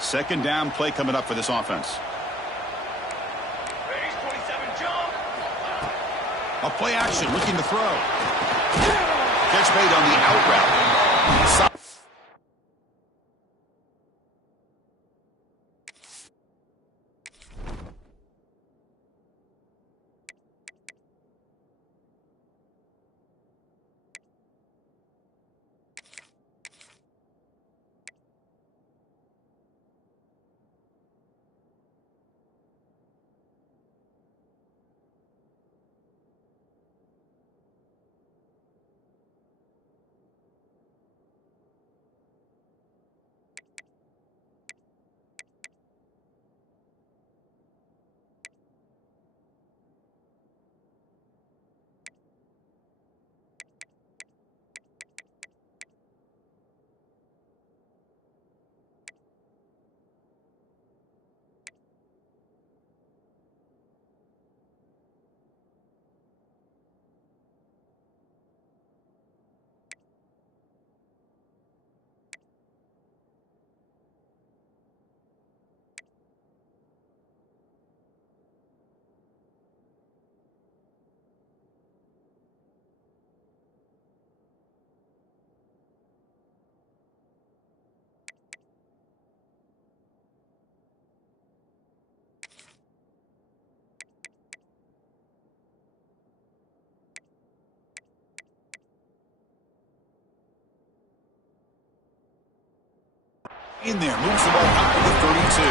Second down play coming up for this offense. A play action, looking to throw. Catch made on the out route. In there, moves the ball out to the 32.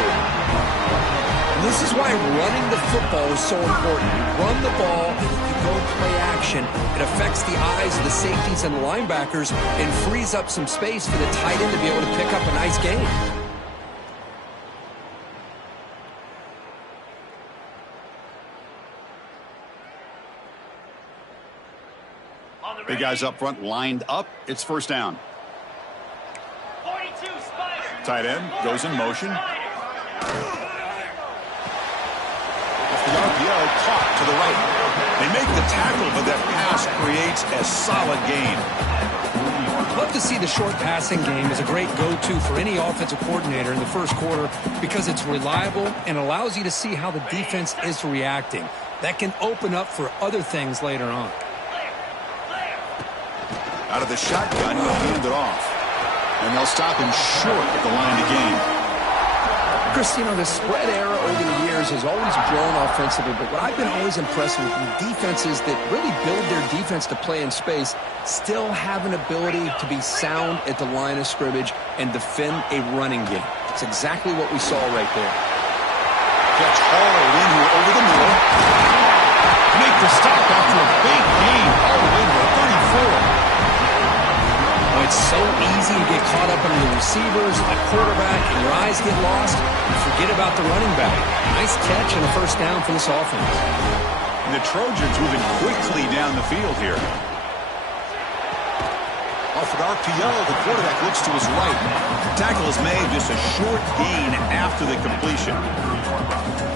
And this is why running the football is so important. You run the ball, and if you go play action, it affects the eyes of the safeties and the linebackers and frees up some space for the tight end to be able to pick up a nice gain. Big guys up front lined up. It's first down. Tight end goes in motion. Off the RPO, caught to the right. They make the tackle, but that pass creates a solid gain. Love to see the short passing game as a great go-to for any offensive coordinator in the first quarter because it's reliable and allows you to see how the defense is reacting. That can open up for other things later on. Out of the shotgun, he'll hand it off. And they'll stop him short at the line of game. Chris, you know, the spread era over the years has always grown offensively, but what I've been always impressed with defenses that really build their defense to play in space still have an ability to be sound at the line of scrimmage and defend a running game. It's exactly what we saw right there. Catch hard in here over the middle. Make the stop after a big gain all the way to the 34. It's so easy to get caught up under the receivers, the quarterback, and your eyes get lost. Forget about the running back. Nice catch and a first down for this offense. And the Trojans moving quickly down the field here. Off an RPO, the quarterback looks to his right. The tackle is made, just a short gain after the completion.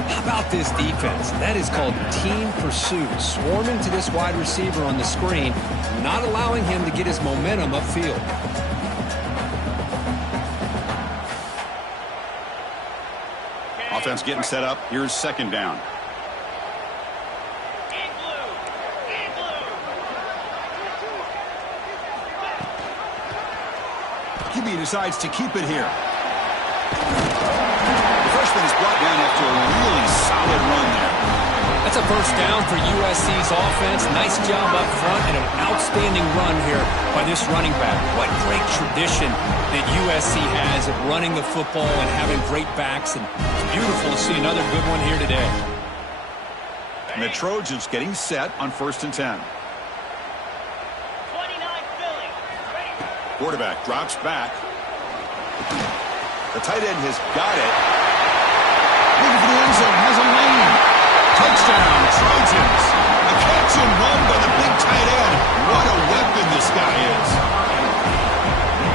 How about this defense? That is called team pursuit. Swarming to this wide receiver on the screen, not allowing him to get his momentum upfield. Offense getting set up. Here's second down. QB decides to keep it here. The freshman is brought down after a really solid run there. That's a first down for USC's offense. Nice job up front and an outstanding run here by this running back. What great tradition that USC has of running the football and having great backs. And it's beautiful to see another good one here today. And the Trojans getting set on 1st and 10. Quarterback drops back. The tight end has got it. Looking for the end zone, has a lane. Touchdown, Trojans. A catch and run by the big tight end. What a weapon this guy is.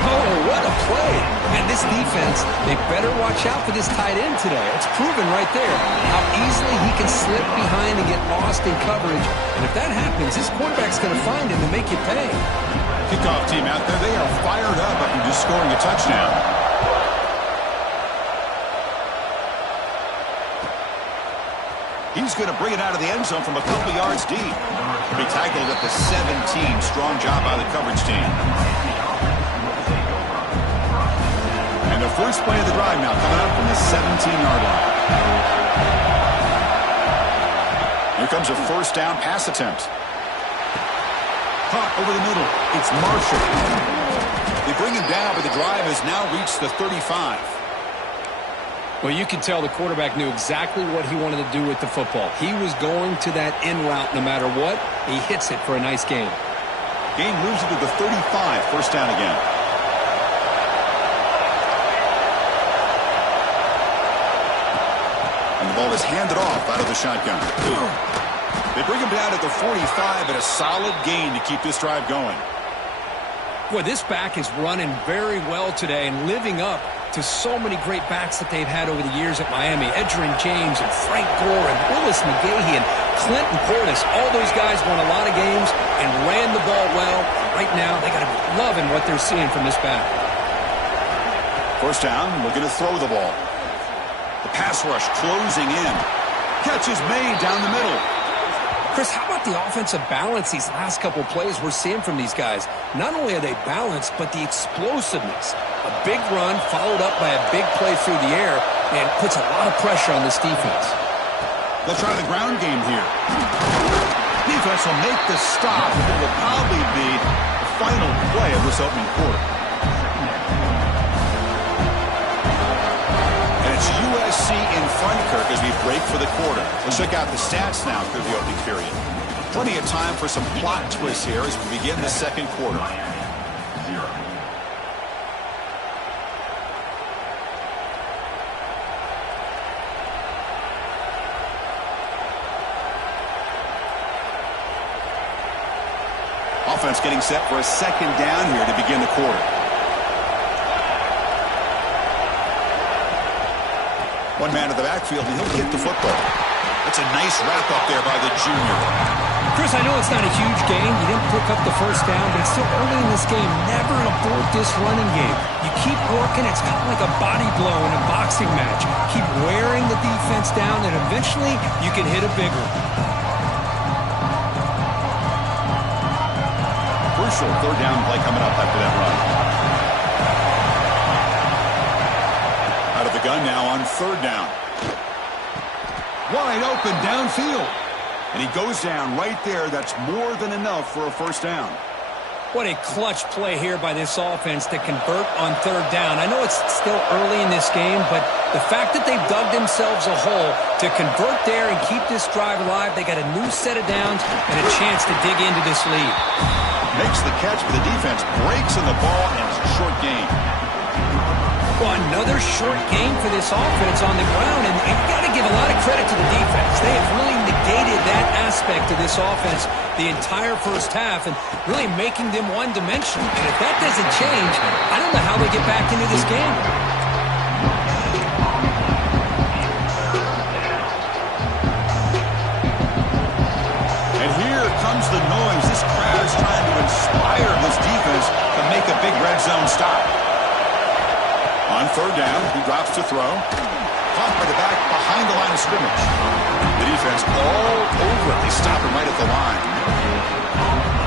Oh, what a play. And this defense, they better watch out for this tight end today. It's proven right there how easily he can slip behind and get lost in coverage. And if that happens, this quarterback's going to find him and make you pay. Kickoff team out there, they are fired up after just scoring a touchdown. He's going to bring it out of the end zone from a couple yards deep. Be tackled at the 17. Strong job by the coverage team. And the first play of the drive now coming up from the 17-yard line. Here comes a first down pass attempt. Caught over the middle. It's Marshall. They bring him down, but the drive has now reached the 35. Well, you can tell the quarterback knew exactly what he wanted to do with the football. He was going to that in route no matter what. He hits it for a nice gain. Gain moves it to the 35. First down again. And the ball is handed off out of the shotgun. They bring him down at the 45, and a solid gain to keep this drive going. Boy, this back is running very well today and living up to so many great backs that they've had over the years at Miami. Edgerrin James and Frank Gore and Willis McGahee and Clinton Portis. All those guys won a lot of games and ran the ball well. Right now, they got to be loving what they're seeing from this back. First down, looking to throw the ball. The pass rush closing in. Catch is made down the middle. Chris, how about the offensive balance these last couple of plays we're seeing from these guys? Not only are they balanced, but the explosiveness. A big run followed up by a big play through the air and puts a lot of pressure on this defense. They'll try the ground game here. Defense will make the stop. It will probably be the final play of this opening quarter. And it's USC in front, Kirk, as we break for the quarter. Let's check out the stats now through the opening period. Plenty of time for some plot twists here as we begin the second quarter. Offense getting set for a second down here to begin the quarter. One man to the backfield, and he'll get the football. That's a nice wrap up there by the junior. Chris, I know it's not a huge game. You didn't pick up the first down, but it's still early in this game. Never abort this running game. You keep working. It's kind of like a body blow in a boxing match. Keep wearing the defense down, and eventually you can hit a big one. Crucial third down play coming up after that run. Out of the gun now on third down. Wide open downfield. And he goes down right there. That's more than enough for a first down. What a clutch play here by this offense to convert on third down. I know it's still early in this game, but the fact that they've dug themselves a hole to convert there and keep this drive alive, they got a new set of downs and a chance to dig into this lead. Makes the catch, but the defense breaks in the ball, and it's a short gain. Well, another short game for this offense on the ground, and you've got to give a lot of credit to the defense. They have really negated that aspect of this offense the entire first half and really making them one-dimensional. And if that doesn't change, I don't know how they get back into this game. And here comes the noise. This crowd is trying to inspire this defense to make a big red zone stop. On third down, he drops to throw. Caught by the back behind the line of scrimmage. The defense all over it. They stop him right at the line.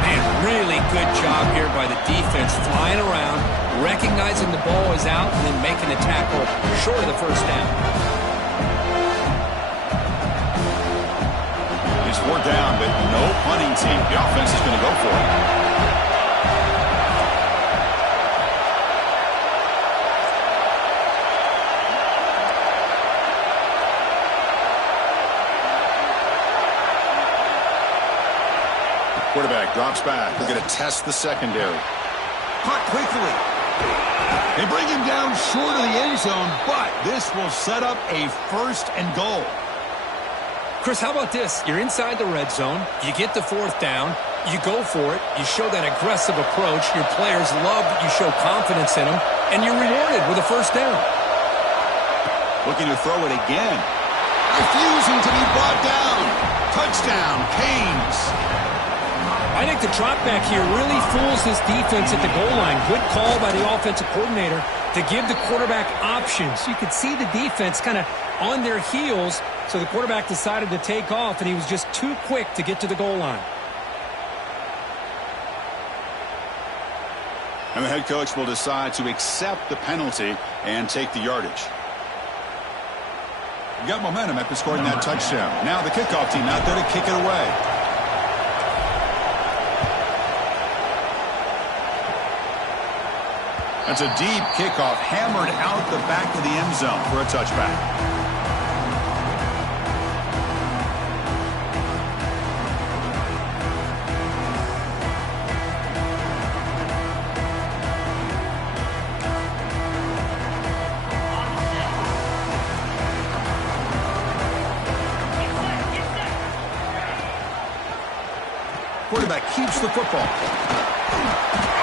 Man, really good job here by the defense, flying around, recognizing the ball is out, and then making the tackle short of the first down. He's 4 down, but no punting team. The offense is going to go for it. Quarterback drops back. We're going to test the secondary. Caught quickly. They bring him down short of the end zone, but this will set up a first and goal. Chris, how about this? You're inside the red zone. You get the fourth down. You go for it. You show that aggressive approach. Your players love that you show confidence in them, and you're rewarded with a first down. Looking to throw it again. Refusing to be brought down. Touchdown, Canes. I think the drop back here really fools this defense at the goal line. Good call by the offensive coordinator. to give the quarterback options. You could see the defense kind of on their heels, so the quarterback decided to take off, and he was just too quick to get to the goal line. And the head coach will decide to accept the penalty and take the yardage. You got momentum after scoring that touchdown. Now the kickoff team out there to kick it away. That's a deep kickoff, hammered out the back of the end zone for a touchback. Quarterback keeps the football.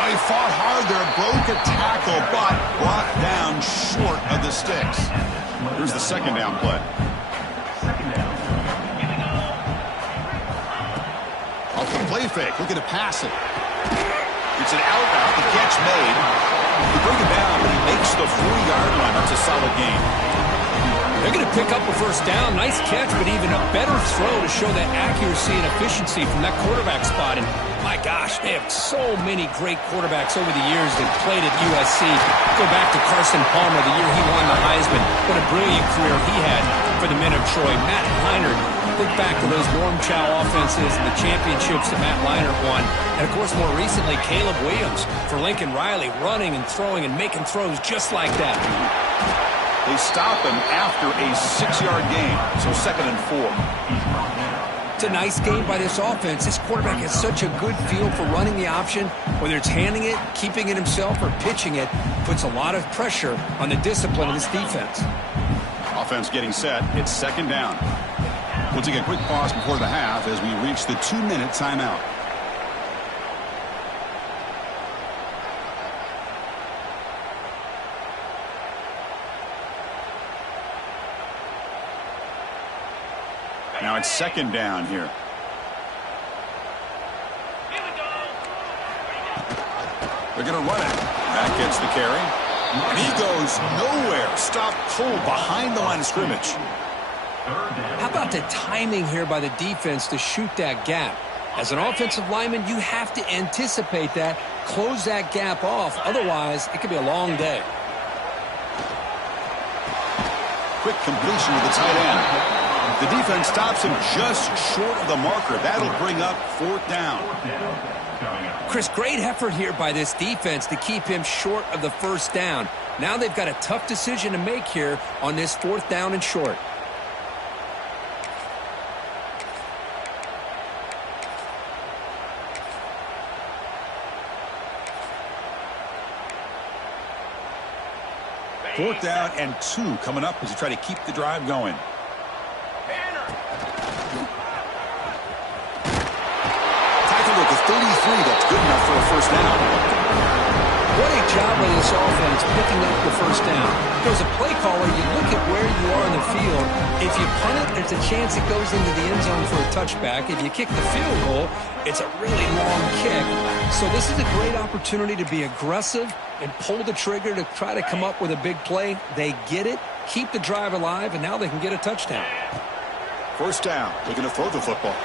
He fought hard there, broke a tackle, but brought down short of the sticks. Here's the second down play. Off the play fake, looking to pass it. It's an out-route, the catch made. They bring it down, but he makes the 40-yard line. That's a solid gain. They're going to pick up a first down. Nice catch, but even a better throw to show that accuracy and efficiency from that quarterback spot. And my gosh, they have so many great quarterbacks over the years that played at USC. Go back to Carson Palmer, the year he won the Heisman. What a brilliant career he had for the men of Troy. Matt Leinart, think back to those Norm Chow offenses and the championships that Matt Leinart won. And, of course, more recently, Caleb Williams for Lincoln Riley, running and throwing and making throws just like that. They stop him after a 6-yard gain, so 2nd and 4. It's a nice game by this offense. This quarterback has such a good feel for running the option. Whether it's handing it, keeping it himself, or pitching it, puts a lot of pressure on the discipline of this defense. Offense getting set. It's 2nd down. We'll take a quick pause before the half as we reach the 2-minute timeout. Now it's 2nd down here. They're going to run it. That gets the carry. And he goes nowhere. Stop cold behind the line of scrimmage. How about the timing here by the defense to shoot that gap? As an offensive lineman, you have to anticipate that, close that gap off. Otherwise, it could be a long day. Quick completion with the tight end. The defense stops him just short of the marker. That'll bring up 4th down. Chris, great effort here by this defense to keep him short of the 1st down. Now they've got a tough decision to make here on this 4th down and short. Fourth down and 2 coming up as you try to keep the drive going. With the 33, that's good enough for a 1st down. What a job by this offense picking up the 1st down. As a play caller, you look at where you are in the field. If you punt it, there's a chance it goes into the end zone for a touchback. If you kick the field goal, it's a really long kick. So this is a great opportunity to be aggressive and pull the trigger to try to come up with a big play. They get it, keep the drive alive, and now they can get a touchdown. 1st down. They're going to throw the football.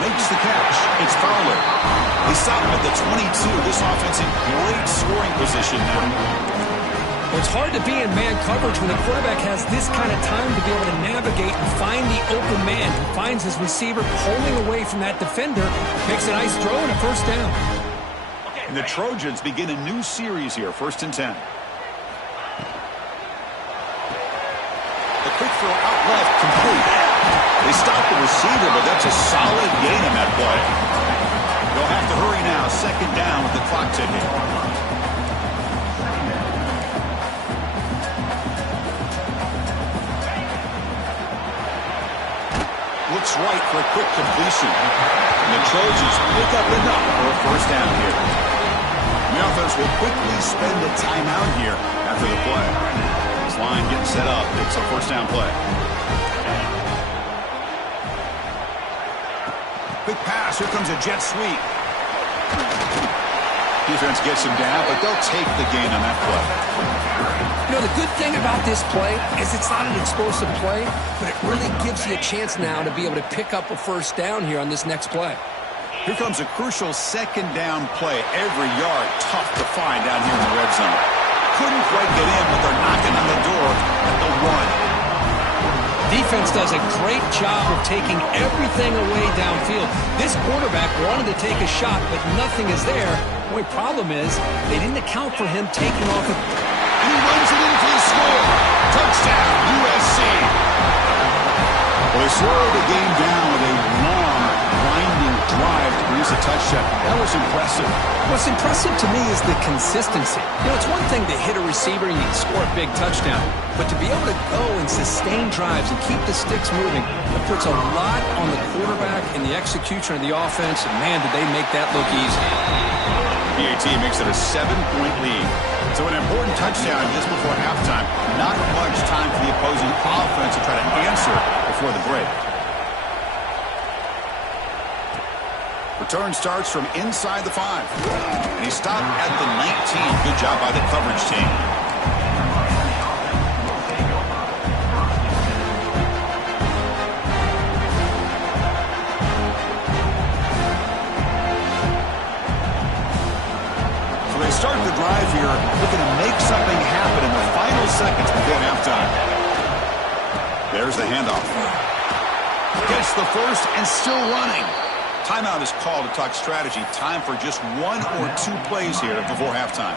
Makes the catch. It's Fowler. They stop him at the 22. This offense in great scoring position now. Well, it's hard to be in man coverage when the quarterback has this kind of time to be able to navigate and find the open man. He finds his receiver pulling away from that defender, makes a nice throw and a 1st down. And the Trojans begin a new series here, 1st and 10. The quick throw out left, complete. They stop the receiver, but that's a solid gain on that play. They'll have to hurry now. 2nd down with the clock ticking. Looks right for a quick completion. And the Trojans pick up enough for a 1st down here. And the offense will quickly spend a timeout here after the play. This line getting set up. It's a 1st down play. Quick pass. Here comes a jet sweep. Defense gets him down, but they'll take the gain on that play. You know, the good thing about this play is it's not an explosive play, but it really gives you a chance now to be able to pick up a first down here on this next play. Here comes a crucial second down play. Every yard tough to find down here in the red zone. Couldn't quite get in, but they're knocking on the door at the 1. Defense does a great job of taking everything away downfield. This quarterback wanted to take a shot, but nothing is there. The only problem is they didn't account for him taking off. And he runs it in for the score. Touchdown, USC. Well, they slowed the game down with a long, winding drive to produce a touchdown. That was impressive. What's impressive to me is the consistency. You know, it's one thing to hit a receiver and you can score a big touchdown, but to be able to go and sustain drives and keep the sticks moving, that puts a lot on the quarterback and the execution of the offense, and man, did they make that look easy. PAT makes it a 7-point lead. So an important touchdown just before halftime. Not much time for the opposing offense to try to answer before the break. Return starts from inside the 5. And he stopped at the 19. Good job by the coverage team. So they start the drive here looking to make something happen in the final seconds before halftime. There's the handoff. Gets the first and still running. Timeout is called to talk strategy. Time for just 1 or 2 plays here before halftime.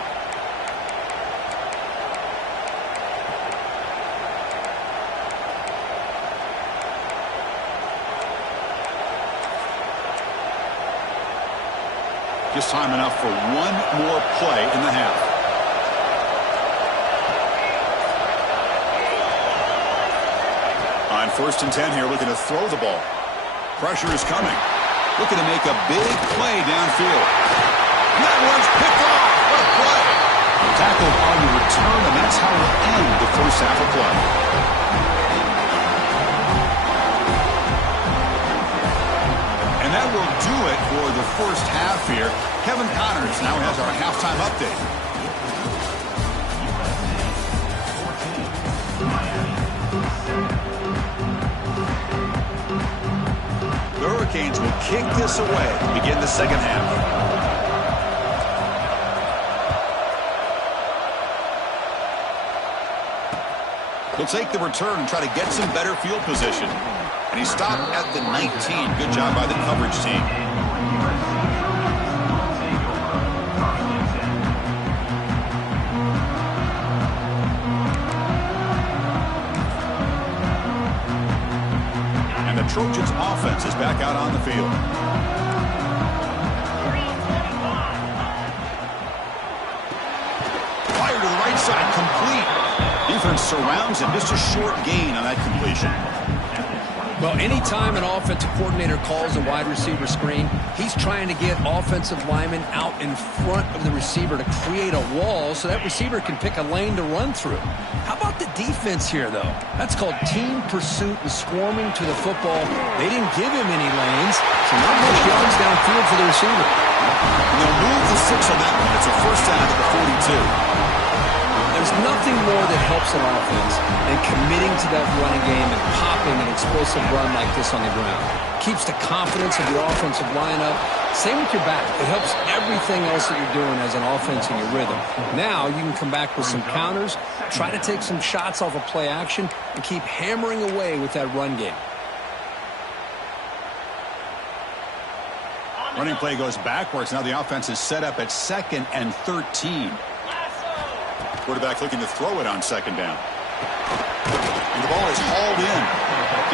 Just time enough for 1 more play in the half. On 1st and 10 here, looking to throw the ball. Pressure is coming. Looking to make a big play downfield. And that one's picked off. What a play. Tackled on the return, and that's how we'll end the first half of play. And that will do it for the first half here. Kevin Connors now has our halftime update. The Hurricanes will kick this away to begin the second half. He'll take the return and try to get some better field position. And he stopped at the 19. Good job by the coverage team. The Trojans offense is back out on the field. Fire to the right side, complete. Defense surrounds him, just a short gain on that completion. Well, anytime an offensive coordinator calls a wide receiver screen, he's trying to get offensive linemen out in front of the receiver to create a wall so that receiver can pick a lane to run through. How about the defense here, though? That's called team pursuit and swarming to the football. They didn't give him any lanes, so not much yards downfield for the receiver. And they'll move the 6 on that one. It's a first down at the 42. There's nothing more that helps an offense than committing to that running game and popping an explosive run like this on the ground. Keeps the confidence of your offensive lineup. Same with your back. It helps everything else that you're doing as an offense in your rhythm. Now you can come back with some counters, try to take some shots off of play action, and keep hammering away with that run game. Running play goes backwards. Now the offense is set up at 2nd and 13. Quarterback looking to throw it on 2nd down. And the ball is hauled in.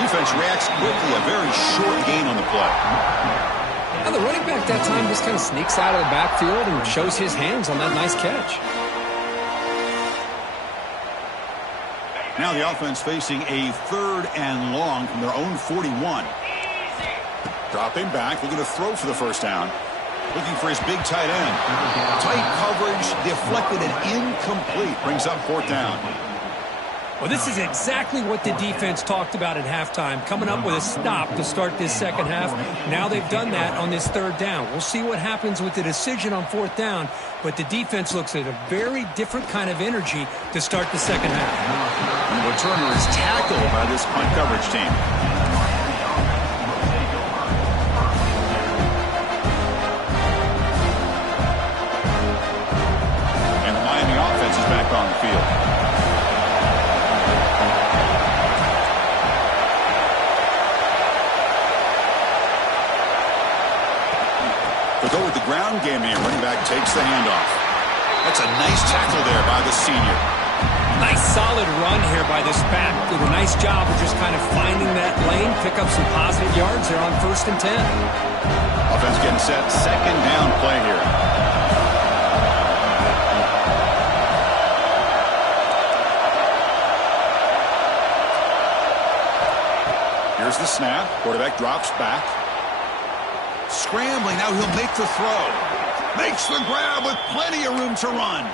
Defense reacts quickly. A very short gain on the play. Now the running back that time just kind of sneaks out of the backfield and shows his hands on that nice catch. Now the offense facing a 3rd and long from their own 41. Dropping back, looking to throw for the first down. Looking for his big tight end. Tight coverage, deflected and incomplete. Brings up 4th down. Well, this is exactly what the defense talked about at halftime, coming up with a stop to start this second half. Now they've done that on this third down. We'll see what happens with the decision on fourth down, but the defense looks at a very different kind of energy to start the second half. And the returner is tackled by this punt coverage team. And the Miami offense is back on the field. They'll go with the ground game here. Running back takes the handoff. That's a nice tackle there by the senior. Nice solid run here by this back. Did a nice job of just kind of finding that lane, pick up some positive yards there on 1st and 10. Offense getting set. Second down play here. Here's the snap. Quarterback drops back. Scrambling, now he'll make the throw. Makes the grab with plenty of room to run.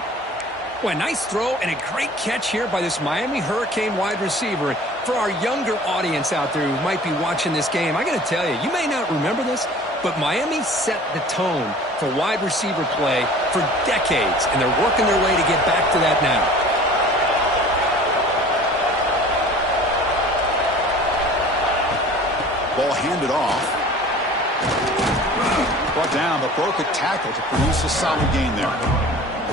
Boy, nice throw and a great catch here by this Miami Hurricane wide receiver. For our younger audience out there who might be watching this game, I got to tell you, you may not remember this, but Miami set the tone for wide receiver play for decades, and they're working their way to get back to that now. Ball handed off. Brought down, but broke a tackle to produce a solid gain there.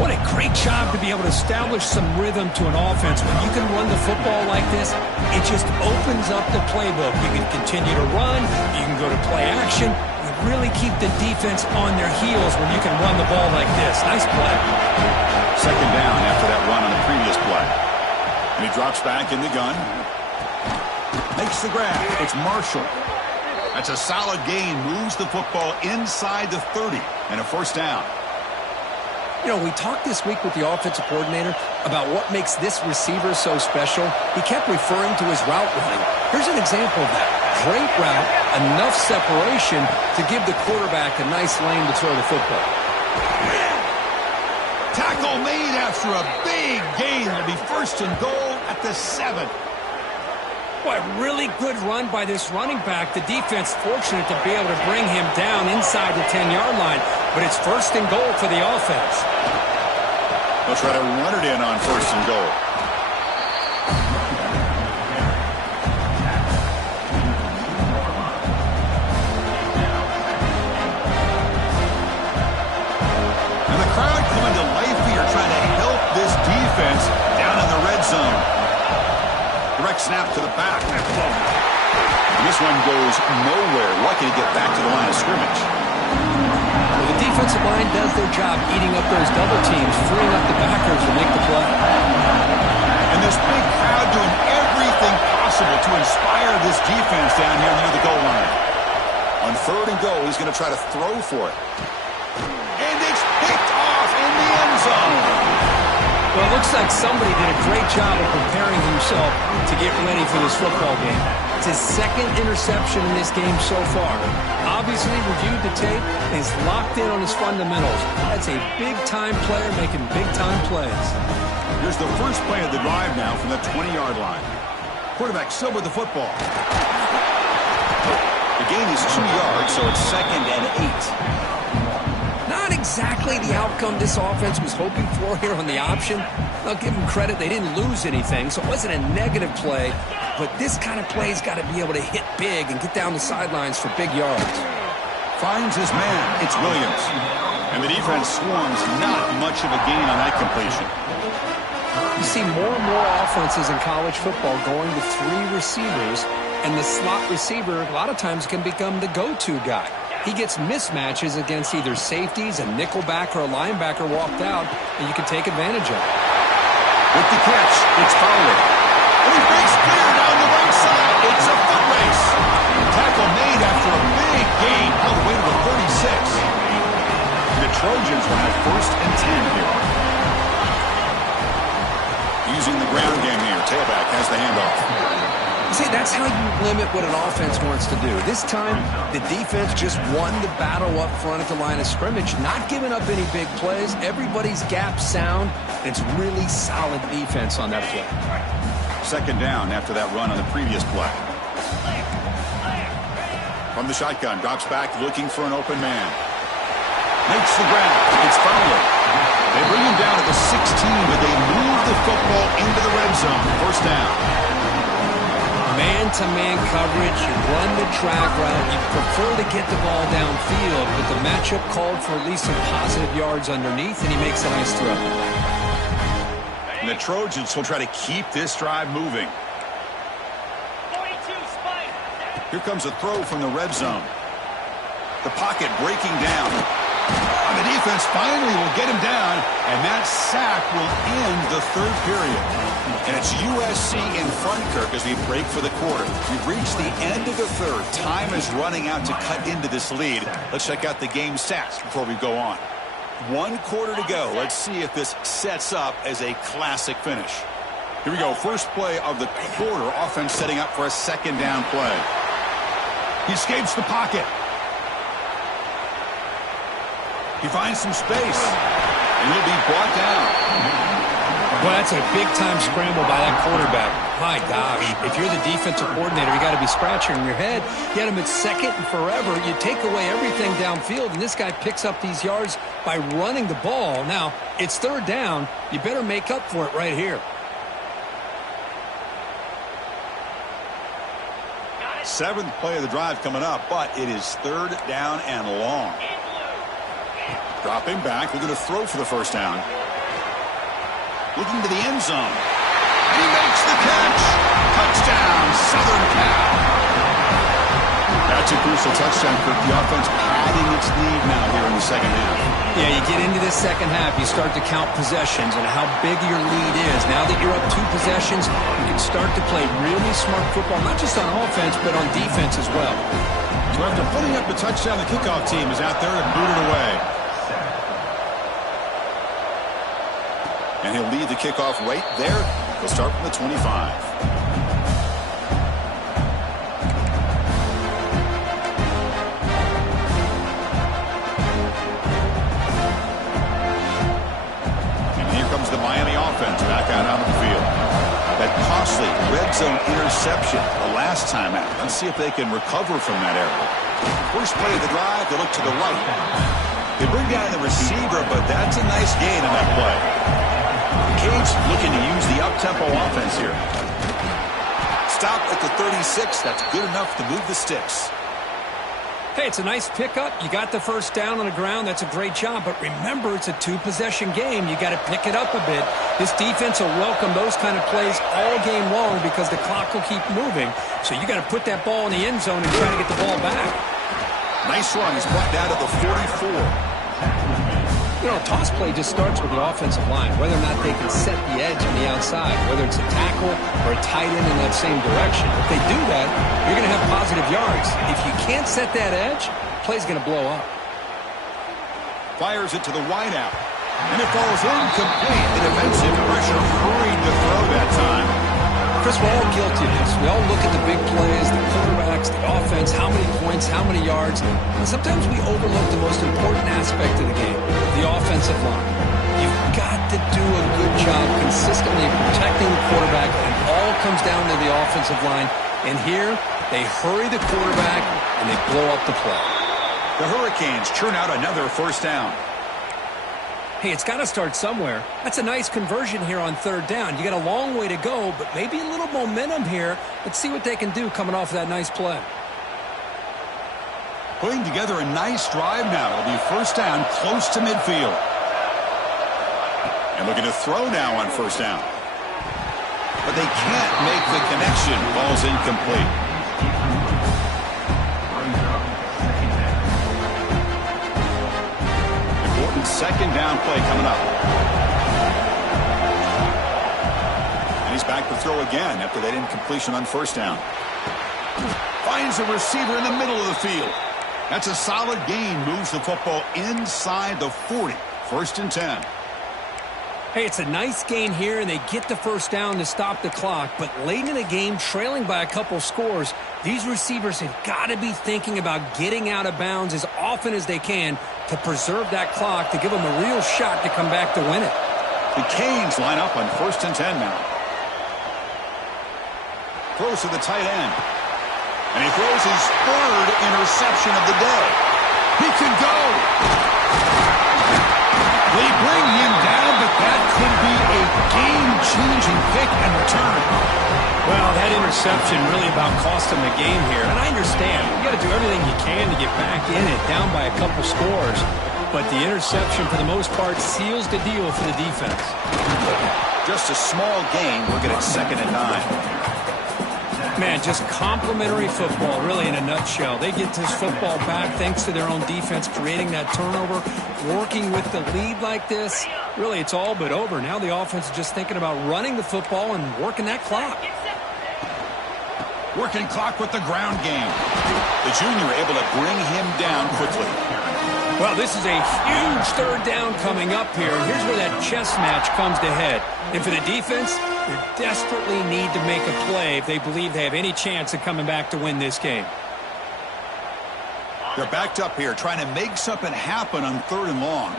What a great job to be able to establish some rhythm to an offense. When you can run the football like this, it just opens up the playbook. You can continue to run. You can go to play action. You really keep the defense on their heels when you can run the ball like this. Nice play. Second down after that run on the previous play. And he drops back in the gun. Makes the grab. It's Marshall. That's a solid gain. Moves the football inside the 30 and a first down. You know, we talked this week with the offensive coordinator about what makes this receiver so special. He kept referring to his route running. Here's an example of that. Great route, enough separation to give the quarterback a nice lane to throw the football. Tackle made after a big gain. It'll be 1st and goal at the 7. Boy, really good run by this running back. The defense fortunate to be able to bring him down inside the 10-yard line, but it's 1st and goal for the offense. They'll try to run it in on 1st and goal. And the crowd coming to life here, trying to help this defense down in the red zone. Direct snap to the back. And this one goes nowhere. Lucky to get back to the line of scrimmage. Well, the defensive line does their job eating up those double teams, freeing up the backers to make the play. And this big crowd doing everything possible to inspire this defense down here near the goal line. On 3rd and goal, he's going to try to throw for it. And it's picked off in the end zone. Well, it looks like somebody did a great job of preparing himself to get ready for this football game. It's his 2nd interception in this game so far. Obviously reviewed the tape and is locked in on his fundamentals. That's a big-time player making big-time plays. Here's the first play of the drive now from the 20-yard line. Quarterback still with the football. The gain is 2 yards, so it's 2nd and 8. Not exactly the outcome this offense was hoping for here on the option. I'll give them credit. They didn't lose anything, so it wasn't a negative play. But this kind of play's got to be able to hit big and get down the sidelines for big yards. Finds his man. It's Williams. And the defense swarms. Not much of a gain on that completion. You see more and more offenses in college football going to 3 receivers, and the slot receiver a lot of times can become the go-to guy. He gets mismatches against either safeties, a nickelback, or a linebacker walked out, and you can take advantage of it. With the catch, it's Fowler. And he breaks clear down the right side. It's a foot race. Tackle made after a big gain, all the way to the 36. The Trojans will have 1st and 10 here. Using the ground game here, tailback has the handoff. See, that's how you limit what an offense wants to do. This time, the defense just won the battle up front at the line of scrimmage, not giving up any big plays. Everybody's gap sound. It's really solid defense on that play. Second down after that run on the previous play. From the shotgun, drops back looking for an open man. Makes the grab. It's Fowler. They bring him down at the 16, but they move the football into the red zone. First down. Man-to-man coverage, you run the drag route, you prefer to get the ball downfield, but the matchup called for at least some positive yards underneath, and he makes a nice throw. And the Trojans will try to keep this drive moving. Here comes a throw from the red zone. The pocket breaking down. And the defense finally will get him down, and that sack will end the third period. And it's USC in front, Kirk, as we break for the quarter. We've reached the end of the third. Time is running out to cut into this lead. Let's check out the game stats before we go on. 1 quarter to go. Let's see if this sets up as a classic finish. Here we go. First play of the quarter. Offense setting up for a second down play. He escapes the pocket. He finds some space, and he'll be brought down. Well, that's a big-time scramble by that quarterback. My gosh, if you're the defensive coordinator, you got to be scratching your head. You had him at second and forever. You take away everything downfield, and this guy picks up these yards by running the ball. Now, it's third down. You better make up for it right here. Seventh play of the drive coming up, but it is third down and long. Dropping back, looking to throw for the first down. Looking to the end zone. And he makes the catch. Touchdown, Southern Cal. That's a crucial touchdown, Kirk. The offense padding its lead now here in the second half. Yeah, you get into this second half, you start to count possessions and how big your lead is. Now that you're up 2 possessions, you can start to play really smart football, not just on offense, but on defense as well. So after putting up the touchdown, the kickoff team is out there to boot it away. And he'll lead the kickoff right there. He'll start from the 25. And here comes the Miami offense back out on the field. That costly red zone interception the last time out. Let's see if they can recover from that error. First play of the drive, they look to the right. They bring down the receiver, but that's a nice gain on that play. Canes looking to use the up-tempo offense here. Stop at the 36. That's good enough to move the sticks. Hey, it's a nice pickup. You got the first down on the ground. That's a great job. But remember, it's a 2-possession game. You got to pick it up a bit. This defense will welcome those kind of plays all game long because the clock will keep moving. So you got to put that ball in the end zone and try to get the ball back. Nice run. He's brought down to the 44. You know, a toss play just starts with the offensive line, whether or not they can set the edge on the outside, whether it's a tackle or a tight end in that same direction. If they do that, you're going to have positive yards. If you can't set that edge, the play's going to blow up. Fires it to the wideout. And it falls incomplete. The defensive pressure hurried to throw that time. Chris, we're all guilty of this. We all look at the big plays, the quarterbacks, the offense, how many points, how many yards. And sometimes we overlook the most important aspect of the game, the offensive line. You've got to do a good job consistently protecting the quarterback, and it all comes down to the offensive line. And here, they hurry the quarterback, and they blow up the play. The Hurricanes churn out another first down. Hey, it's got to start somewhere. That's a nice conversion here on third down. You got a long way to go, but maybe a little momentum here. Let's see what they can do coming off of that nice play. Putting together a nice drive now. It'll be first down close to midfield. And looking to throw now on first down. But they can't make the connection. Ball's incomplete. Second down play coming up. And he's back to throw again after that incompletion on first down. Finds a receiver in the middle of the field. That's a solid gain. Moves the football inside the 40. First and 10. Hey, it's a nice gain here, and they get the first down to stop the clock. But late in the game, trailing by a couple scores, these receivers have got to be thinking about getting out of bounds as often as they can to preserve that clock, to give them a real shot to come back to win it. The Canes line up on first and 10 now. Throws to the tight end. And he throws his third interception of the day. He can go. They bring him down, but that could be a game-changing pick and return. Well, that interception really about cost him the game here. And I understand. You got to do everything you can to get back in it, down by a couple scores. But the interception, for the most part, seals the deal for the defense. Just a small gain. We'll get it 2nd and 9. Man, just complimentary football, really, in a nutshell. They get this football back thanks to their own defense, creating that turnover, working with the lead like this. Really, it's all but over. Now the offense is just thinking about running the football and working that clock. Working clock with the ground game. The junior able to bring him down quickly. Well, this is a huge 3rd down coming up here. Here's where that chess match comes to head. And for the defense, they desperately need to make a play if they believe they have any chance of coming back to win this game. They're backed up here trying to make something happen on 3rd and long.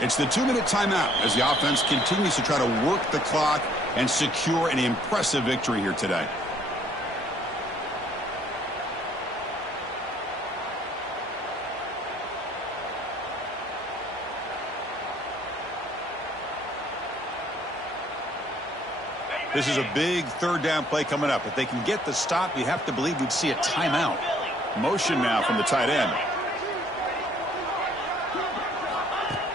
It's the 2-minute timeout as the offense continues to try to work the clock and secure an impressive victory here today. This is a big 3rd down play coming up. If they can get the stop, you have to believe we'd see a timeout. Motion now from the tight end.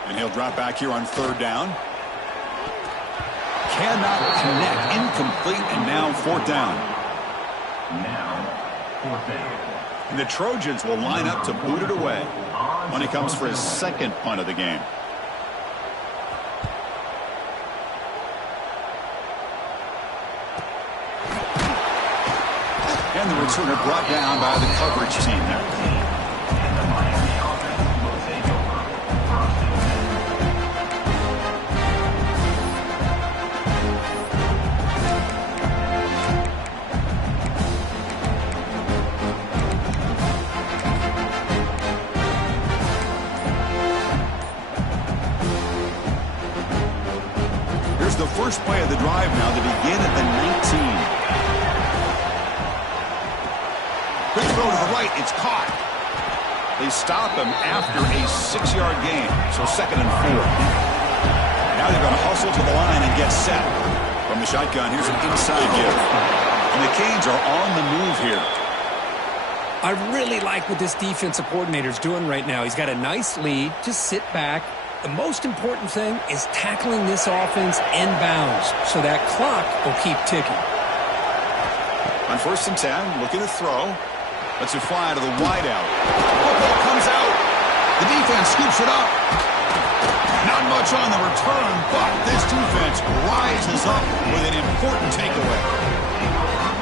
And he'll drop back here on 3rd down. Cannot connect. Incomplete, and now 4th down. And the Trojans will line up to boot it away when he comes for his 2nd punt of the game. And the returner brought down by the coverage team there. Here's the first play of the drive now to begin at the 19. Quick throw to the right. It's caught. They stop him after a 6-yard gain. So 2nd and 4. Now they're going to hustle to the line and get set. From the shotgun, here's an inside give. And the Canes are on the move here. I really like what this defensive coordinator is doing right now. He's got a nice lead. Just sit back. The most important thing is tackling this offense inbounds so that clock will keep ticking. On 1st and 10, looking to throw. Lets it fly to the wideout. Football comes out. The defense scoops it up. Not much on the return, but this defense rises up with an important takeaway.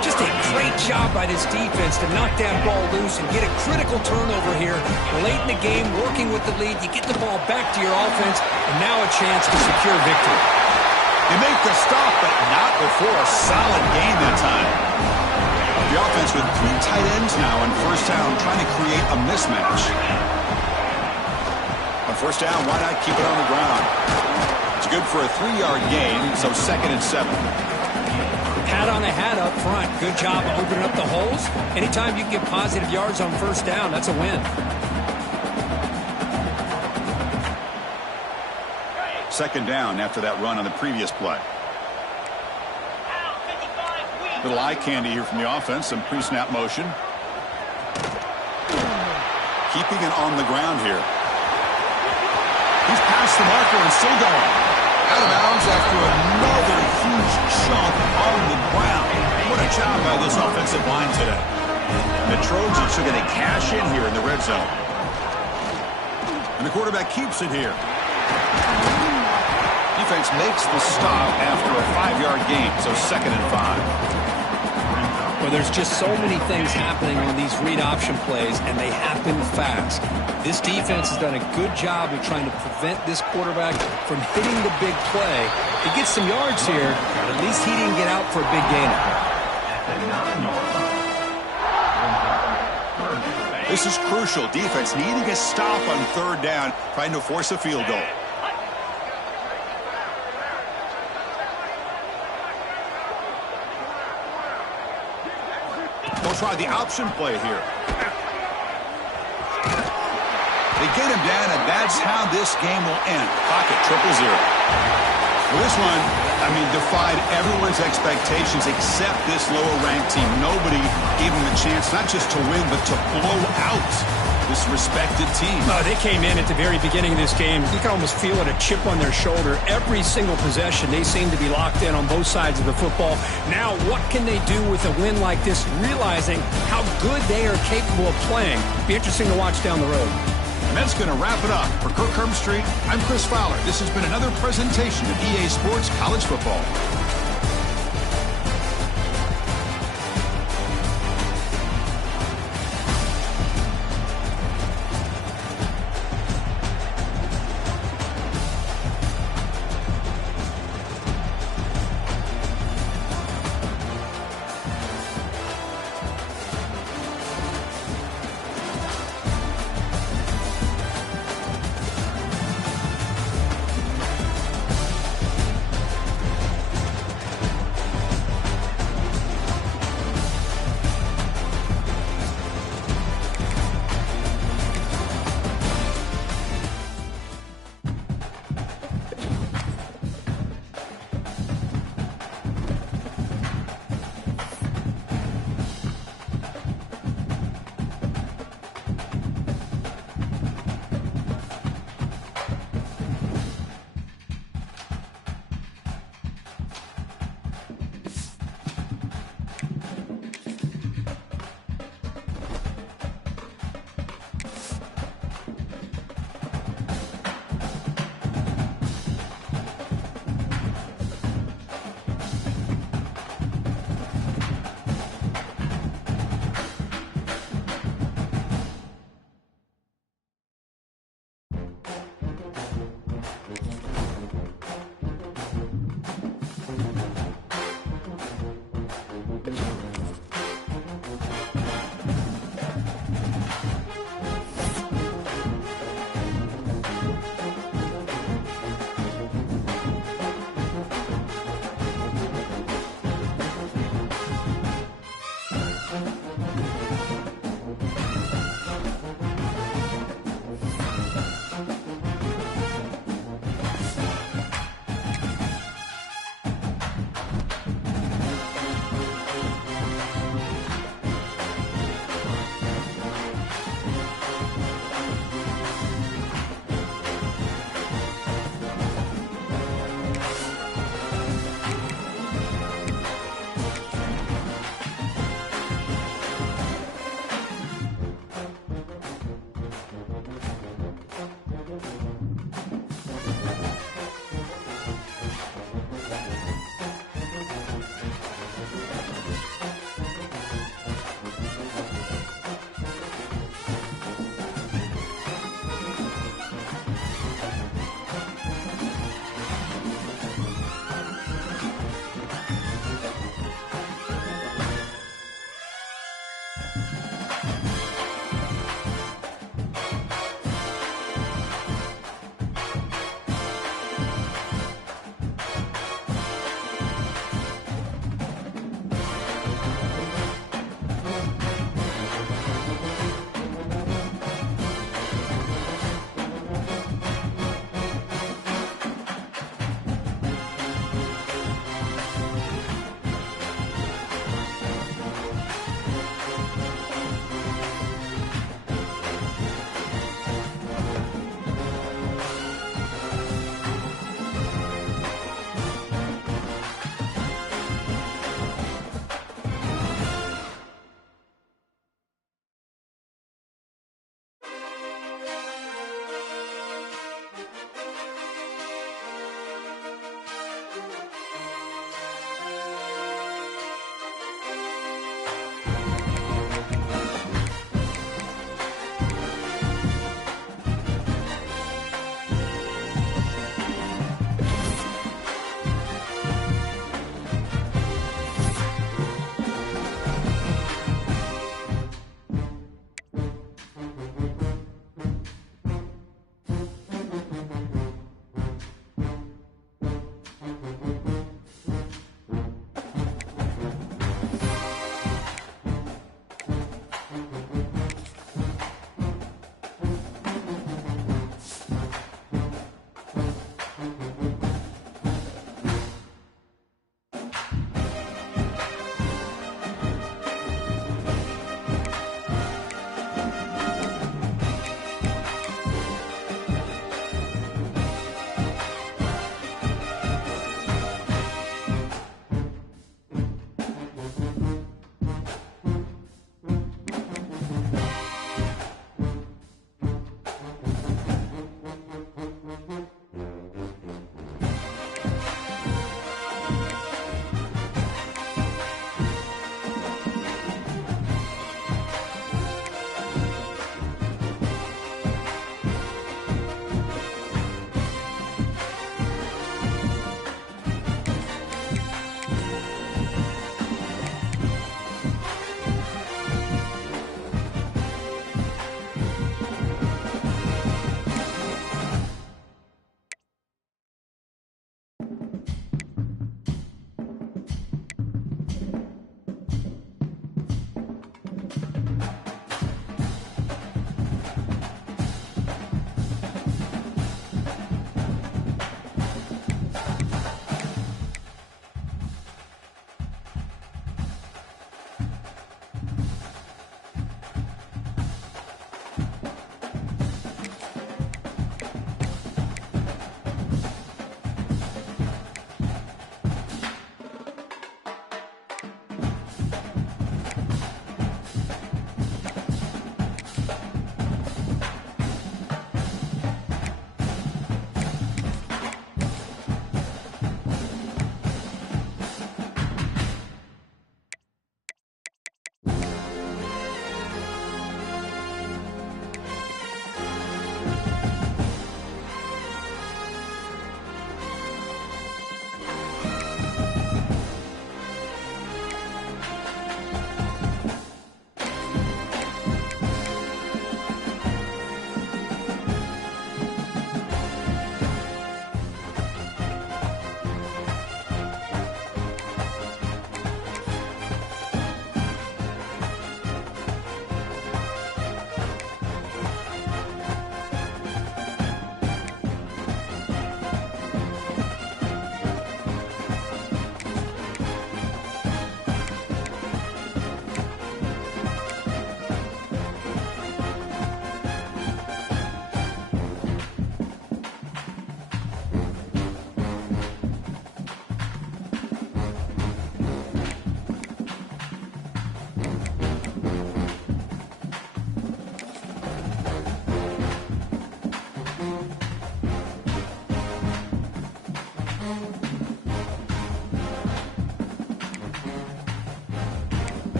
Just a great job by this defense to knock that ball loose and get a critical turnover here. Late in the game, working with the lead, you get the ball back to your offense, and now a chance to secure victory. They make the stop, but not before a solid gain that time. The offense with 3 tight ends now on 1st down, trying to create a mismatch. On 1st down, why not keep it on the ground? It's good for a 3-yard gain, so 2nd and 7. Pat on a hat up front. Good job opening up the holes. Anytime you can get positive yards on 1st down, that's a win. 2nd down after that run on the previous play. Little eye candy here from the offense. Some pre-snap motion. Keeping it on the ground here. He's past the marker and still going. Out of bounds after another huge chunk on the ground. What a job by this offensive line today. The Trojans are going to cash in here in the red zone. And the quarterback keeps it here. Defense makes the stop after a 5-yard gain, so 2nd and 5. Well, there's just so many things happening on these read option plays, and they happen fast. This defense has done a good job of trying to prevent this quarterback from hitting the big play. He gets some yards here, but at least he didn't get out for a big gain. This is crucial. Defense needing a stop on 3rd down, trying to force a field goal. They'll try the option play here. They get him down, and that's how this game will end. Pocket 0-0. Well, this one, I mean, defied everyone's expectations except this lower-ranked team. Nobody gave them a chance not just to win, but to blow out this respected team. They came in at the very beginning of this game. You can almost feel it, a chip on their shoulder. Every single possession, they seem to be locked in on both sides of the football. Now, what can they do with a win like this, realizing how good they are capable of playing? Be interesting to watch down the road. And that's going to wrap it up. For Kirk Herbstreit, I'm Chris Fowler. This has been another presentation of EA Sports College Football.